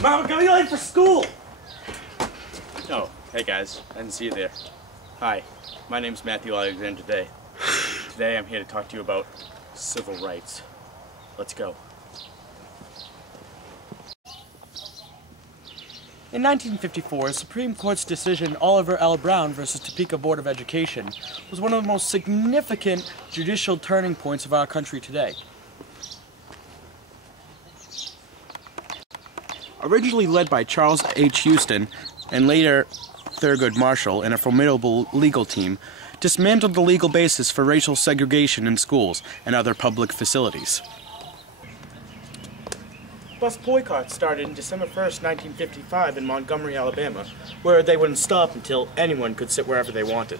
Mom, we're gonna be late for school! Oh, hey guys, I didn't see you there. Hi, my name's Matthew Alexander Day. Today I'm here to talk to you about civil rights. Let's go. In 1954, the Supreme Court's decision Oliver L. Brown versus Topeka Board of Education was one of the most significant judicial turning points of our country today. Originally led by Charles H. Houston and later Thurgood Marshall and a formidable legal team, dismantled the legal basis for racial segregation in schools and other public facilities. Bus boycotts started on December 1st, 1955 in Montgomery, Alabama, where they wouldn't stop until anyone could sit wherever they wanted.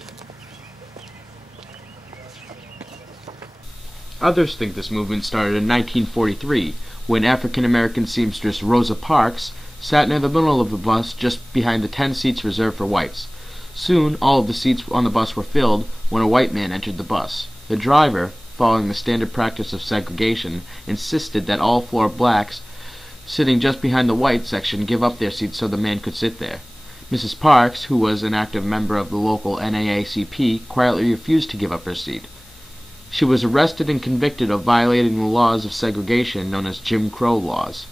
Others think this movement started in 1943, when African-American seamstress Rosa Parks sat near the middle of the bus just behind the 10 seats reserved for whites. Soon, all of the seats on the bus were filled when a white man entered the bus. The driver, following the standard practice of segregation, insisted that all floor blacks sitting just behind the white section give up their seats so the man could sit there. Mrs. Parks, who was an active member of the local NAACP, quietly refused to give up her seat. She was arrested and convicted of violating the laws of segregation known as Jim Crow laws.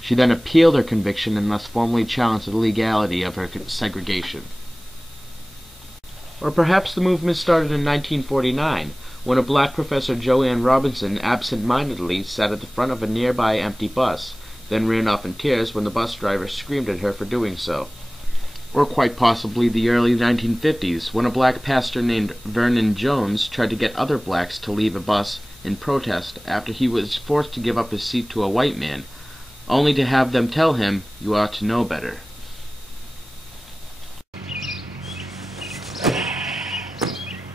She then appealed her conviction and thus formally challenged the legality of her segregation. Or perhaps the movement started in 1949, when a black Professor Joanne Robinson absent-mindedly sat at the front of a nearby empty bus, then ran off in tears when the bus driver screamed at her for doing so. Or quite possibly the early 1950s, when a black pastor named Vernon Jones tried to get other blacks to leave a bus in protest after he was forced to give up his seat to a white man, only to have them tell him, "You ought to know better."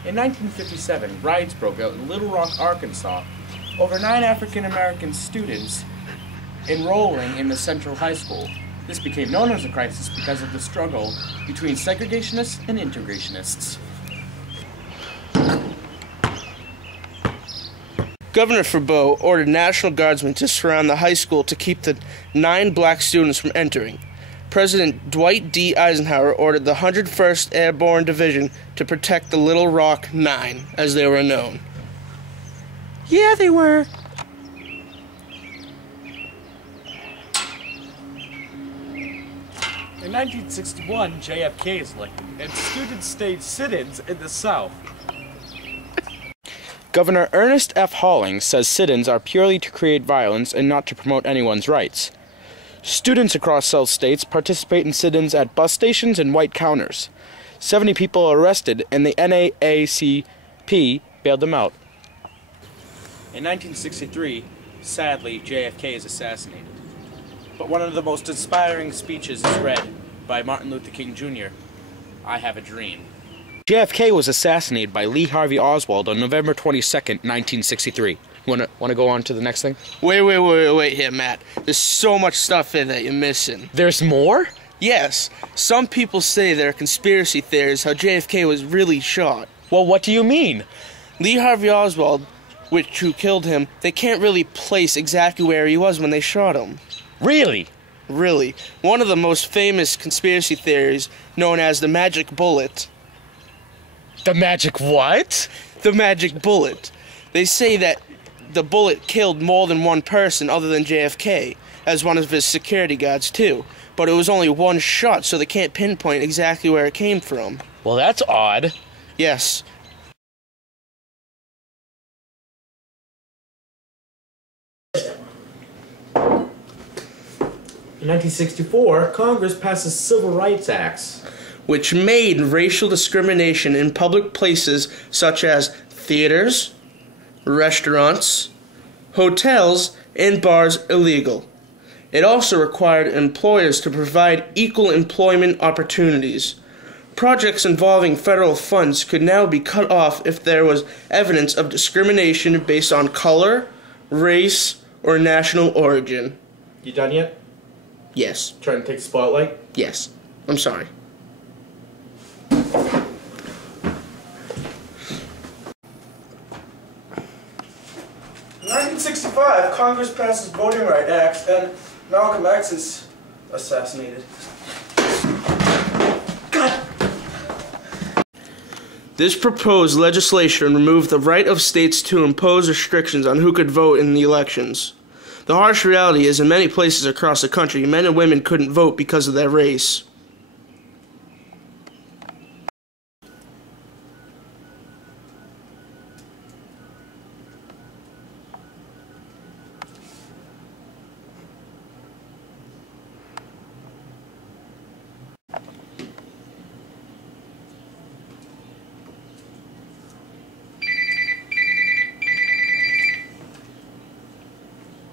In 1957, riots broke out in Little Rock, Arkansas, over 9 African-American students enrolling in the Central High School. This became known as a crisis because of the struggle between segregationists and integrationists. Governor Furbeau ordered National Guardsmen to surround the high school to keep the 9 black students from entering. President Dwight D. Eisenhower ordered the 101st Airborne Division to protect the Little Rock 9, as they were known. Yeah, they were. In 1961, JFK is elected, and students staged sit-ins in the South. Governor Ernest F. Halling says sit-ins are purely to create violence and not to promote anyone's rights. Students across South states participate in sit-ins at bus stations and white counters. 70 people are arrested, and the NAACP bailed them out. In 1963, sadly, JFK is assassinated. But one of the most inspiring speeches is read by Martin Luther King Jr. I have a dream. JFK was assassinated by Lee Harvey Oswald on November 22nd, 1963. Want to go on to the next thing? Wait here, Matt. There's so much stuff in that you're missing. There's more? Yes. Some people say there are conspiracy theories how JFK was really shot. Well, what do you mean? Lee Harvey Oswald, who killed him, they can't really place exactly where he was when they shot him. Really? Really. One of the most famous conspiracy theories, known as the magic bullet. The magic what? The magic bullet. They say that the bullet killed more than one person other than JFK, as one of his security guards too. But it was only one shot, so they can't pinpoint exactly where it came from. Well, that's odd. Yes. In 1964, Congress passed the Civil Rights Acts, which made racial discrimination in public places such as theaters, restaurants, hotels, and bars illegal. It also required employers to provide equal employment opportunities. Projects involving federal funds could now be cut off if there was evidence of discrimination based on color, race, or national origin. You done yet? Yes. Trying to take the spotlight? Yes. I'm sorry. In 1965, Congress passes Voting Rights Act, and Malcolm X's assassinated. God. This proposed legislation removed the right of states to impose restrictions on who could vote in the elections. The harsh reality is, in many places across the country, men and women couldn't vote because of their race.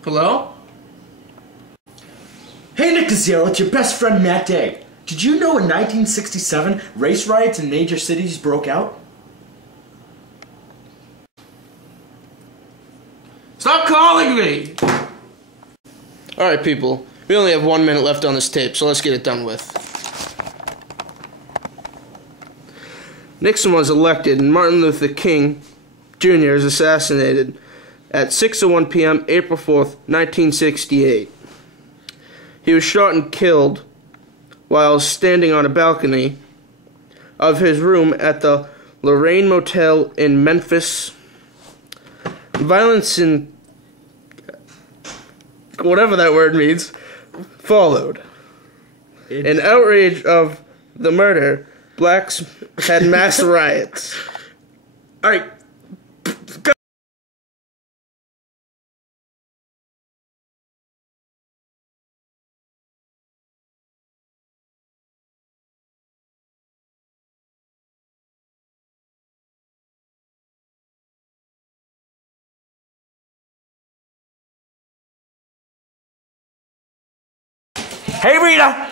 Hello? Hey Nick DeZero, it's your best friend Matt Day. Did you know in 1967 race riots in major cities broke out? Stop calling me! Alright people, we only have 1 minute left on this tape, so let's get it done with. Nixon was elected and Martin Luther King Jr. is assassinated at 6:01 p.m. April 4th, 1968. He was shot and killed while standing on a balcony of his room at the Lorraine Motel in Memphis. Violence and whatever that word means followed. In outrage of the murder, blacks had mass riots. Alright. Hey Rita!